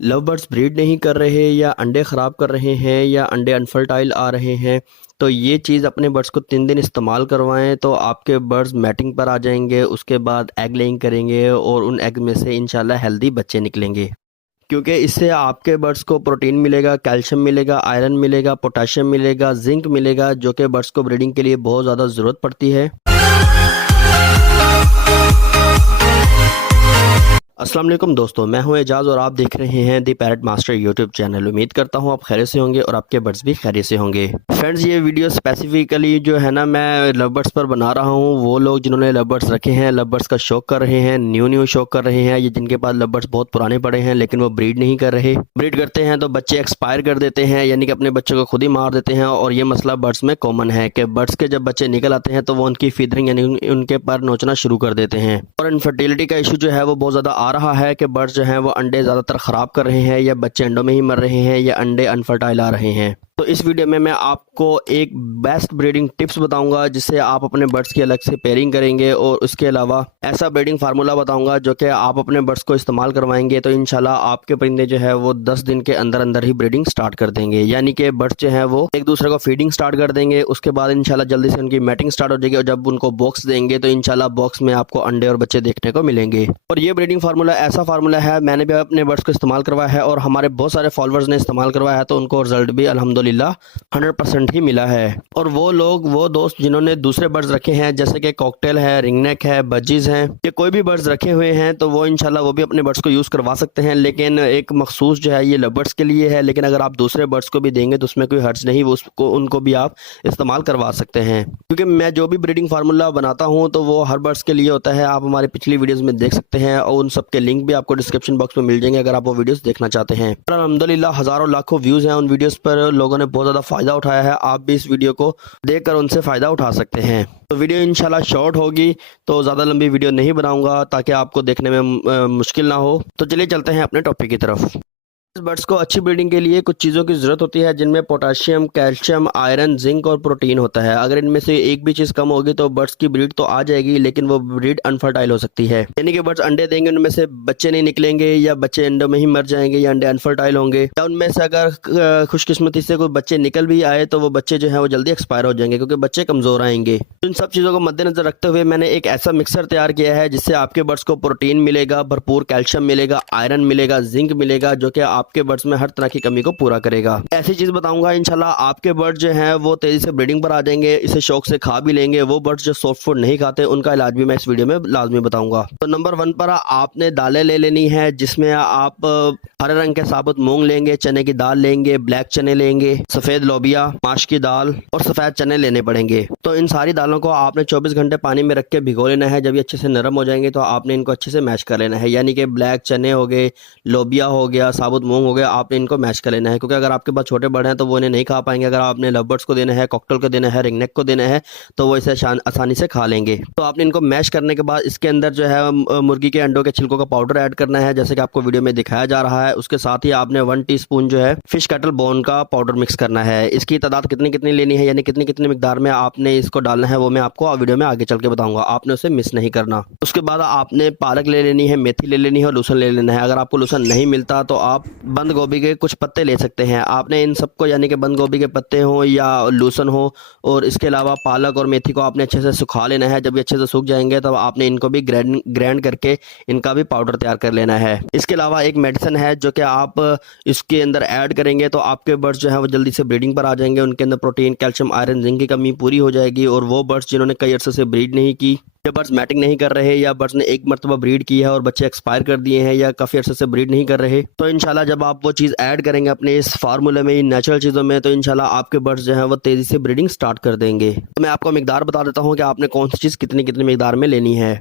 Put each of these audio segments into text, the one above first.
Love birds breed नहीं कर रहे या अंडे ख़राब कर रहे हैं या अंडे अनफर्टाइल आ रहे हैं, तो ये चीज़ अपने बर्ड्स को 3 दिन इस्तेमाल करवाएं तो आपके बर्ड्स मैटिंग पर आ जाएंगे। उसके बाद एग लेइंग करेंगे और उन एग में से इंशाल्लाह हेल्दी बच्चे निकलेंगे, क्योंकि इससे आपके बर्ड्स को प्रोटीन मिलेगा, कैल्शियम मिलेगा, आयरन मिलेगा, पोटाशियम मिलेगा, जिंक मिलेगा, जो कि बर्ड्स को ब्रीडिंग के लिए बहुत ज़्यादा ज़रूरत पड़ती है। अस्सलाम वालेकुम दोस्तों, मैं हूं एजाज़ और आप देख रहे हैं दी पैरट मास्टर यूट्यूब चैनल। उम्मीद करता हूं आप खैरियत से होंगे और आपके बर्ड्स भी खैरियत से होंगे। फ्रेंड्स, ये वीडियो स्पेसिफिकली जो है ना, मैं लव बर्ड्स पर बना रहा हूं। वो लोग जिन्होंने लव बर्ड्स रखे हैं, लव बर्ड्स का शौक कर रहे हैं, न्यू शौक कर रहे हैं, ये जिनके पास लव बर्ड्स बहुत पुराने पड़े हैं लेकिन वो ब्रीड नहीं कर रहे। ब्रीड करते हैं तो बच्चे एक्सपायर कर देते हैं, यानी कि अपने बच्चों को खुद ही मार देते हैं। और ये मसला बर्ड्स में कॉमन है कि बर्ड्स के जब बच्चे निकल आते हैं तो वो उनकी फीदरिंग यानी उनके पर नोचना शुरू कर देते हैं। और इनफर्टिलिटी का इशू जो है वो बहुत ज़्यादा आ रहा है कि जो हैं वो अंडे ज़्यादातर ख़राब कर रहे हैं या बच्चे अंडों में ही मर रहे हैं या अंडे अनफर्टाइल आ रहे हैं। तो इस वीडियो में मैं आपको एक बेस्ट ब्रीडिंग टिप्स बताऊंगा जिससे आप अपने बर्ड्स की अलग से पेयरिंग करेंगे, और उसके अलावा ऐसा ब्रीडिंग फार्मूला बताऊंगा जो कि आप अपने बर्ड्स को इस्तेमाल करवाएंगे तो इंशाल्लाह आपके परिंदे जो है वो 10 दिन के अंदर अंदर ही ब्रीडिंग स्टार्ट कर देंगे। यानी कि बर्ड्स जो है वो एक दूसरे को फीडिंग स्टार्ट कर देंगे। उसके बाद इंशाल्लाह जल्दी से उनकी मैटिंग स्टार्ट हो जाएगी, और जब उनको बॉक्स देंगे तो इंशाल्लाह बॉक्स में आपको अंडे और बच्चे देखने को मिलेंगे। और ये ब्रीडिंग फार्मूला ऐसा फार्मूला है, मैंने भी अपने बर्ड्स को इस्तेमाल करवाया है और हमारे बहुत सारे फॉलोअर्स ने इस्तेमाल करवाया है, तो उनको रिजल्ट भी अल्हम्दुलिल्लाह 100% ही मिला है। और वो लोग, वो दोस्त जिन्होंने दूसरे बर्ड्स रखे हैं जैसे कि कॉकटेल है, रिंगनेक है, बजीज हैं, ये कोई भी बर्ड्स रखे हुए हैं तो वो इंशाल्लाह वो भी अपने बर्ड्स को यूज़ करवा सकते हैं। लेकिन एक मखसूस जो है ये लव बर्ड्स के लिए है, लेकिन अगर आप दूसरे बर्ड्स को भी देंगे तो उसमें कोई हर्ज नहीं, वो उसको उनको भी आप इस्तेमाल करवा सकते हैं। क्योंकि मैं जो भी ब्रीडिंग फार्मूला बनाता हूँ तो वो हर बर्ड्स के लिए होता है। आप हमारी पिछली वीडियोज़ में देख सकते हैं और उन सब के लिंक भी आपको डिस्क्रिप्शन बॉक्स में मिल जाएंगे अगर आप वो वीडियोज़ देखना चाहते हैं। अल्हम्दुलिल्लाह हज़ारों लाखों व्यूज़ हैं उन वीडियोज़ पर, लोगों ने बहुत ज़्यादा फ़ायदा उठाया है। आप भी इस वीडियो को देखकर उनसे फ़ायदा उठा सकते हैं। तो वीडियो इंशाल्लाह शॉर्ट होगी, तो ज़्यादा लंबी वीडियो नहीं बनाऊंगा ताकि आपको देखने में मुश्किल ना हो। तो चलिए चलते हैं अपने टॉपिक की तरफ। बर्ड्स को अच्छी ब्रीडिंग के लिए कुछ चीज़ों की ज़रूरत होती है जिनमें पोटाशियम, कैल्शियम, आयरन, जिंक और प्रोटीन होता है। अगर इनमें से एक भी चीज़ कम होगी तो बर्ड्स की ब्रीड तो आ जाएगी लेकिन वो ब्रीड अनफर्टाइल हो सकती है। यानी कि बर्ड्स अंडे देंगे, उनमें से बच्चे नहीं निकलेंगे, या बच्चे अंडों में ही मर जाएंगे, या अंडे अनफर्टाइल होंगे, या उनमें से अगर खुशकिस्मती से कोई बच्चे निकल भी आए तो वो बच्चे जो है वो जल्दी एक्सपायर हो जाएंगे क्योंकि बच्चे कमज़ोर आएंगे। इन सब चीज़ों को मद्देनजर रखते हुए मैंने एक ऐसा मिक्सर तैयार किया है जिससे आपके बर्ड्स को प्रोटीन मिलेगा, भरपूर कैल्शियम मिलेगा, आयरन मिलेगा, जिंक मिलेगा, जो कि आपके बर्ड्स में हर तरह की कमी को पूरा करेगा। ऐसी चीज बताऊंगा इंशाल्लाह आपके बर्ड जो हैं वो तेजी से ब्रीडिंग पर आ जाएंगे, इसे शौक से खा भी लेंगे। वो बर्ड्स जो सॉफ्ट फूड नहीं खाते उनका इलाज भी मैं इस वीडियो में लाजमी बताऊंगा। तो नंबर 1 पर आपने दालें ले लेनी है, जिसमें आप हरे रंग के साबुत मूंग लेंगे, चने की दाल लेंगे, ब्लैक चने लेंगे, सफेद लोबिया, माश की दाल और सफेद चने लेने पड़ेंगे। तो इन सारी दालों को आपने 24 घंटे पानी में रख के भिगो लेना है। जब ये अच्छे से नरम हो जाएंगे तो आपने इनको अच्छे से मैश कर लेना है। यानी कि ब्लैक चने हो गए, लोबिया हो गया, साबुत मूंग हो गया, आपने इनको मैश कर लेना है। क्योंकि अगर आपके पास छोटे बर्ड हैं तो वो इन्हें नहीं खा पाएंगे। अगर आपने लव बर्ड्स को देना है, कॉकटेल को देना है, रिंगनेक को देना है तो वो इसे आसानी से खा लेंगे। तो आपने इनको मैश करने के बाद इसके अंदर जो है मुर्गी के अंडों के छिलकों का पाउडर ऐड करना है, जैसे कि आपको वीडियो में दिखाया जा रहा है। उसके साथ ही आपने 1 टीस्पून जो है फिश कटल बोन का पाउडर मिक्स करना है। इसकी तादाद कितनी कितनी लेनी है, यानी कितनी कितनी मिकदार में आपने इसको डालना है, वो मैं आपको वीडियो में आगे चल के बताऊंगा। आपने उसे मिस नहीं करना। उसके बाद आपने पालक ले लेनी है, मेथी ले लेनी है और लहसुन ले लेना है। अगर आपको लहसुन नहीं मिलता तो आप बंद गोभी के कुछ पत्ते ले सकते हैं। आपने इन सबको, यानी कि बंद गोभी के पत्ते हो या लहसुन हो और इसके अलावा पालक और मेथी को आपने अच्छे से सुखा लेना है। जब ये अच्छे से सूख जाएंगे तब आपने इनको भी ग्राइंड करके इनका भी पाउडर तैयार कर लेना है। इसके अलावा एक मेडिसिन है जो कि आप इसके अंदर ऐड करेंगे तो आपके बर्ड्स जो है वो जल्दी से ब्रीडिंग पर आ जाएंगे। उनके अंदर प्रोटीन, कैल्शियम, आयरन, जिंक की कमी पूरी हो जाएगी। और वो बर्ड्स जिन्होंने कई अरसे से ब्रीड नहीं की, या बर्ड्स मैटिंग नहीं कर रहे, या बर्ड्स ने एक मरतबा ब्रीड की है और बच्चे एक्सपायर कर दिए हैं, या काफ़ी अरसे से ब्रीड नहीं कर रहे, तो इंशाल्लाह जब आप वो चीज़ ऐड करेंगे अपने इस फार्मूले में, इन नेचुरल चीज़ों में, तो इंशाल्लाह आपके बर्ड्स जो हैं वो तेज़ी से ब्रीडिंग स्टार्ट कर देंगे। तो मैं आपको मिकदार बता देता हूँ कि आपने कौन सी चीज़ कितनी कितनी मिकदार में लेनी है।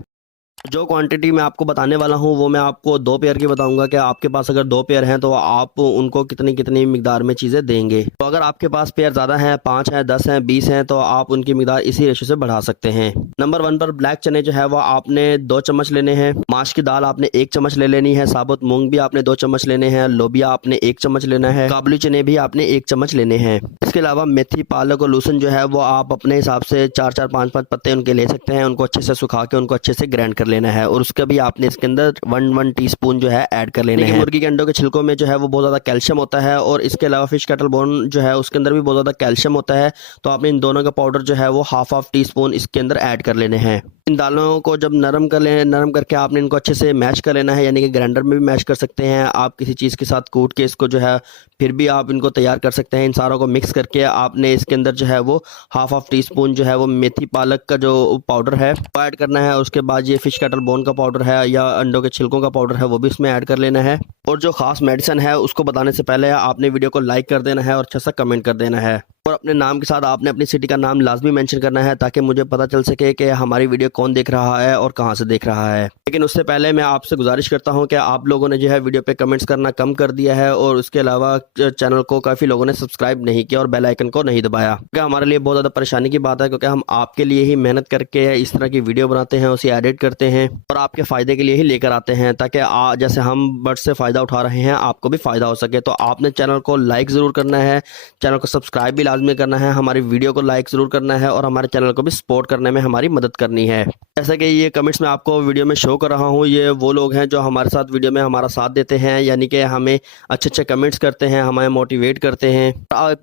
जो क्वांटिटी मैं आपको बताने वाला हूँ वो मैं आपको 2 पेयर की बताऊंगा कि आपके पास अगर 2 पेयर हैं तो आप उनको कितनी कितनी मिकदार में चीज़ें देंगे। तो अगर आपके पास पेयर ज़्यादा हैं, 5 हैं, 10 हैं, 20 हैं, तो आप उनकी मिकदार इसी रेशो से बढ़ा सकते हैं। नंबर 1 पर ब्लैक चने जो है वो आपने 2 चम्मच लेने हैं। माश की दाल आपने 1 चम्मच ले लेनी है। साबुत मूंग भी आपने 2 चम्मच लेने हैं। लोबिया आपने 1 चम्मच लेना है। काबुली चने भी आपने 1 चम्मच लेने हैं। इसके अलावा मेथी, पालक और लहसुन जो है वो आप अपने हिसाब से 4-4, 5-5 पत्ते उनके ले सकते हैं। उनको अच्छे से सुखा के उनको अच्छे से ग्राइंड कर कर लेना है और उसका भी आपने इसके अंदर 1 टीस्पून जो है ऐड कर लेना है। मुर्गी के अंडों के छिलकों में जो है वो बहुत ज़्यादा कैल्शियम होता है और इसके अलावा फिश कैटल बोन जो है उसके अंदर भी बहुत ज़्यादा कैल्शियम होता है। तो आपने इन दोनों का पाउडर जो है वो हाफ टीस्पून इसके अंदर ऐड कर लेने हैं। इन दालों को जब नरम करके आपने इनको अच्छे से मैश कर लेना है, यानी कि ग्राइंडर में भी मैश कर सकते हैं आप, किसी चीज़ के साथ कूट के इसको जो है फिर भी आप इनको तैयार कर सकते हैं। इन सारों को मिक्स करके आपने इसके अंदर जो है वो हाफ टीस्पून जो है वो मेथी पालक का जो पाउडर है वो ऐड करना है। उसके बाद ये फिश कैटल बोन का पाउडर है या अंडों के छिलकों का पाउडर है वो भी इसमें ऐड कर लेना है। और जो खास मेडिसिन है उसको बताने से पहले आपने वीडियो को लाइक कर देना है और अच्छा सा कमेंट कर देना है और अपने नाम के साथ आपने अपनी सिटी का नाम लाजमी मेंशन करना है ताकि मुझे पता चल सके कि हमारी वीडियो कौन देख रहा है और कहां से देख रहा है। लेकिन उससे पहले मैं आपसे गुजारिश करता हूं कि आप लोगों ने जो है वीडियो पे कमेंट्स करना कम कर दिया है और उसके अलावा चैनल को काफ़ी लोगों ने सब्सक्राइब नहीं किया और बेल आइकन को नहीं दबाया, क्योंकि हमारे लिए बहुत ज़्यादा परेशानी की बात है, क्योंकि हम आपके लिए ही मेहनत करके इस तरह की वीडियो बनाते हैं, उसे एडिट करते हैं और आपके फ़ायदे के लिए ही लेकर आते हैं ताकि जैसे हम बर्ड्स से फ़ायदा उठा रहे हैं आपको भी फ़ायदा हो सके। तो आपने चैनल को लाइक ज़रूर करना है, चैनल को सब्सक्राइब भी लाजमी करना है, हमारी वीडियो को लाइक ज़रूर करना है और हमारे चैनल को भी सपोर्ट करने में हमारी मदद करनी है। जैसा कि ये कमेंट्स मैं आपको वीडियो में शो कर रहा हूँ, ये वो लोग हैं जो हमारे साथ वीडियो में हमारा साथ देते हैं, यानी कि हमें अच्छे कमेंट्स करते हैं, हमें मोटिवेट करते हैं।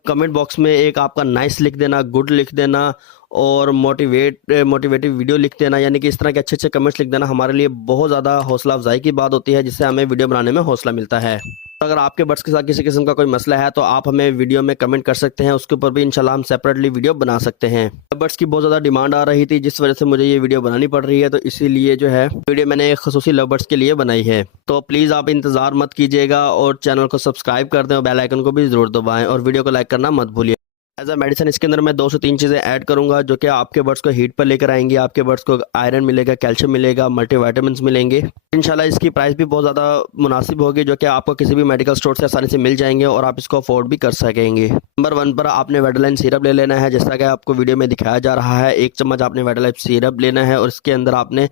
कमेंट बॉक्स में एक आपका नाइस लिख देना, गुड लिख देना और मोटिवेटिव वीडियो लिख देना, यानी कि इस तरह के अच्छे कमेंट्स लिख देना हमारे लिए बहुत ज़्यादा हौसला अफजाई की बात होती है, जिससे हमें वीडियो बनाने में हौसला मिलता है। अगर आपके बर्ड्स के साथ किसी किस्म का कोई मसला है तो आप हमें वीडियो में कमेंट कर सकते हैं, उसके ऊपर भी इंशाल्लाह हम सेपरेटली वीडियो बना सकते हैं। बर्ड्स की बहुत ज़्यादा डिमांड आ रही थी जिस वजह से मुझे ये वीडियो बनानी पड़ रही है, तो इसीलिए जो है वीडियो मैंने एक खसूसी लव बर्ड्स के लिए बनाई है। तो प्लीज़ आप इंतज़ार मत कीजिएगा और चैनल को सब्सक्राइब कर दें और बेल आइकन को भी ज़रूर दबाएँ और वीडियो को लाइक करना मत भूलिए। एज अ मेडिसिन इसके अंदर मैं 2 से 3 चीज़ें ऐड करूंगा जो कि आपके बर्ड्स को हीट पर लेकर आएंगी, आपके बर्ड्स को आयरन मिलेगा, कैल्शियम मिलेगा, मल्टीविटामिन्स मिलेंगे। इंशाल्लाह इसकी प्राइस भी बहुत ज़्यादा मुनासिब होगी, जो कि आपको किसी भी मेडिकल स्टोर से आसानी से मिल जाएंगे और आप इसको अफोर्ड भी कर सकेंगे। नंबर 1 पर आपने वेडालाइन सिरप ले लेना है, जैसा कि आपको वीडियो में दिखाया जा रहा है। 1 चम्मच आपने वेडालाइन सिरप लेना है और इसके अंदर आपने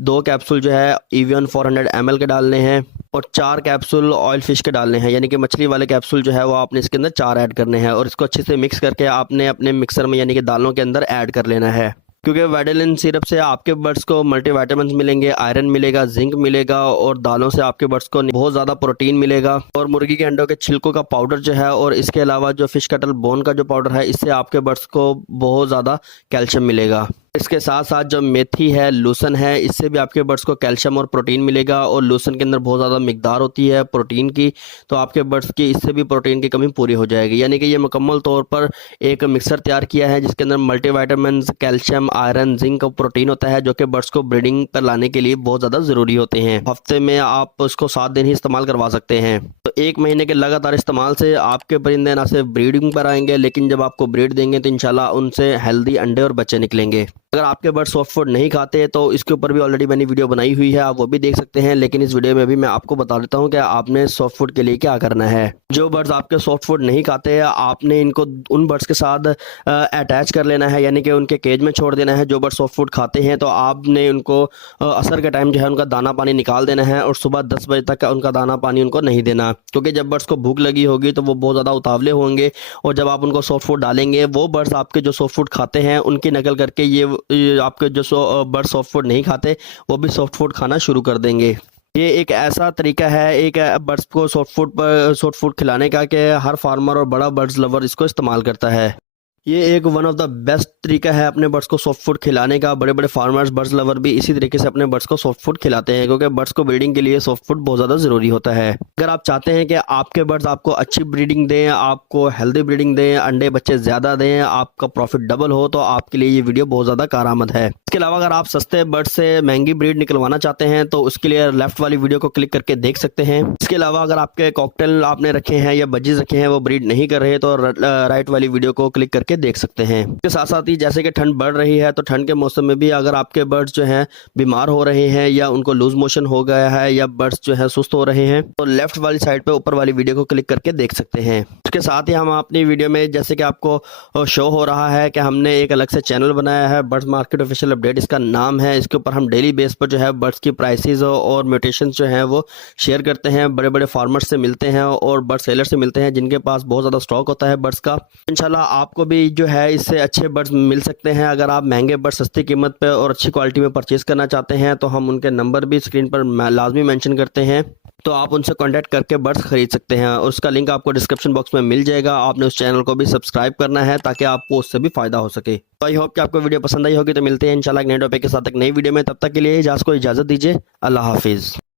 2 कैप्सूल जो है EVN 400 ml के डालने हैं और 4 कैप्सूल ऑयल फिश के डालने हैं, यानी कि मछली वाले कैप्सूल जो है वो आपने इसके अंदर 4 ऐड करने हैं और इसको अच्छे से मिक्स करके आपने अपने मिक्सर में यानी कि दालों के अंदर ऐड कर लेना है। क्योंकि वेडालाइन सिरप से आपके बर्ड्स को मल्टीविटामिन्स मिलेंगे, आयरन मिलेगा, जिंक मिलेगा और दालों से आपके बर्ड्स को बहुत ज़्यादा प्रोटीन मिलेगा। और मुर्गी के अंडों के छिलकों का पाउडर जो है और इसके अलावा जो फिश कटल बोन का जो पाउडर है, इससे आपके बर्ड्स को बहुत ज़्यादा कैल्शियम मिलेगा। इसके साथ साथ जो मेथी है, लूसन है, इससे भी आपके बर्ड्स को कैल्शियम और प्रोटीन मिलेगा और लूसन के अंदर बहुत ज़्यादा मिकदार होती है प्रोटीन की, तो आपके बर्ड्स की इससे भी प्रोटीन की कमी पूरी हो जाएगी। यानी कि ये मुकम्मल तौर पर एक मिक्सर तैयार किया है जिसके अंदर मल्टीविटामिन्स, कैल्शियम, आयरन, जिंक और प्रोटीन होता है, जो कि बर्ड्स को ब्रीडिंग पर लाने के लिए बहुत ज़्यादा ज़रूरी होते हैं। हफ्ते में आप उसको 7 दिन ही इस्तेमाल करवा सकते हैं। तो 1 महीने के लगातार इस्तेमाल से आपके परिंदे ना सिर्फ ब्रीडिंग पर आएंगे, लेकिन जब आपको ब्रीड देंगे तो इंशाल्लाह उनसे हेल्दी अंडे और बच्चे निकलेंगे। अगर आपके बर्ड सॉफ्ट फूड नहीं खाते तो इसके ऊपर भी ऑलरेडी मैंने वीडियो बनाई हुई है, आप वो भी देख सकते हैं, लेकिन इस वीडियो में भी मैं आपको बता देता हूं कि आपने सॉफ्ट फूड के लिए क्या करना है। जो बर्ड्स आपके सॉफ्ट फूड नहीं खाते आपने इनको उन बर्ड्स के साथ अटैच कर लेना है, यानी कि उनके केज में छोड़ देना है। जो बर्ड सॉफ्ट फूड खाते हैं तो आपने उनको असर के टाइम जो है उनका दाना पानी निकाल देना है और सुबह 10 बजे तक उनका दाना पानी उनको नहीं देना, क्योंकि जब बर्ड्स को भूख लगी होगी तो वो बहुत ज़्यादा उतावले होंगे और जब आप उनको सॉफ्ट फूड डालेंगे वो बर्ड्स आपके जो सॉफ्ट फूड खाते हैं उनकी नकल करके ये आपके जो बर्ड सॉफ्ट फूड नहीं खाते वो भी सॉफ्ट फूड खाना शुरू कर देंगे। ये एक ऐसा तरीका है एक बर्ड्स को सॉफ्ट फूड खिलाने का कि हर फार्मर और बड़ा बर्ड्स लवर इसको इस्तेमाल करता है। ये एक वन ऑफ द बेस्ट तरीका है अपने बर्ड्स को सॉफ्ट फूड खिलाने का। बड़े बड़े फार्मर्स, बर्ड्स लवर भी इसी तरीके से अपने बर्ड्स को सॉफ्ट फूड खिलाते हैं, क्योंकि बर्ड्स को ब्रीडिंग के लिए सॉफ्ट फूड बहुत ज़्यादा ज़रूरी होता है। अगर आप चाहते हैं कि आपके बर्ड्स आपको अच्छी ब्रीडिंग दें, आपको हेल्दी ब्रीडिंग दें, अंडे बच्चे ज़्यादा दें, आपका प्रॉफिट डबल हो, तो आपके लिए ये वीडियो बहुत ज़्यादा कारआमद है। इसके अलावा अगर आप सस्ते बर्ड से महंगी ब्रीड निकलवाना चाहते हैं तो उसके लिए लेफ्ट वाली वीडियो को क्लिक करके देख सकते हैं। इसके अलावा अगर आपके कॉकटेल आपने रखे हैं या बजीज रखे हैं वो ब्रीड नहीं कर रहे तो राइट वाली वीडियो को क्लिक करके देख सकते हैं। इसके साथ साथ ही जैसे कि ठंड बढ़ रही है तो ठंड के मौसम में भी अगर आपके बर्ड्स जो हैं बीमार हो रहे हैं या उनको लूज मोशन हो गया है या बर्ड्स जो है सुस्त हो रहे हैं तो लेफ्ट वाली साइड पे ऊपर वाली वीडियो को क्लिक करके देख सकते हैं। इसके साथ ही हम अपनी वीडियो में जैसे कि आपको शो हो रहा है कि हमने एक अलग से चैनल बनाया है, बर्ड्स मार्केट ऑफिशियल अपडेट इसका नाम है। इसके ऊपर हम डेली बेस पर जो है बर्ड्स की प्राइसेस और म्यूटेशन जो है वो शेयर करते हैं। बड़े बड़े फार्मर्स से मिलते हैं और बर्ड सेलर से मिलते हैं जिनके पास बहुत ज़्यादा स्टॉक होता है बर्ड्स का। इंशाल्लाह आपको भी भी जो है इससे अच्छे बर्ड्स मिल सकते हैं। अगर आप महंगे बर्ड्स सस्ती कीमत पे और अच्छी क्वालिटी में परचेज़ करना चाहते हैं तो हम उनके नंबर भी स्क्रीन पर लाजमी मेंशन करते हैं, तो आप उनसे कांटेक्ट करके बर्ड्स खरीद सकते हैं और उसका लिंक आपको डिस्क्रिप्शन बॉक्स में मिल जाएगा। आपने उस चैनल को भी सब्सक्राइब करना है ताकि आपको उससे भी फ़ायदा हो सके। तो आई होप कि आपको वीडियो पसंद आई होगी। तो मिलते हैं इंशाल्लाह एक नए टॉपिक के साथ एक नई वीडियो में। तब तक के लिए को इजाज़त दीजिए। अल्लाह हाफिज़।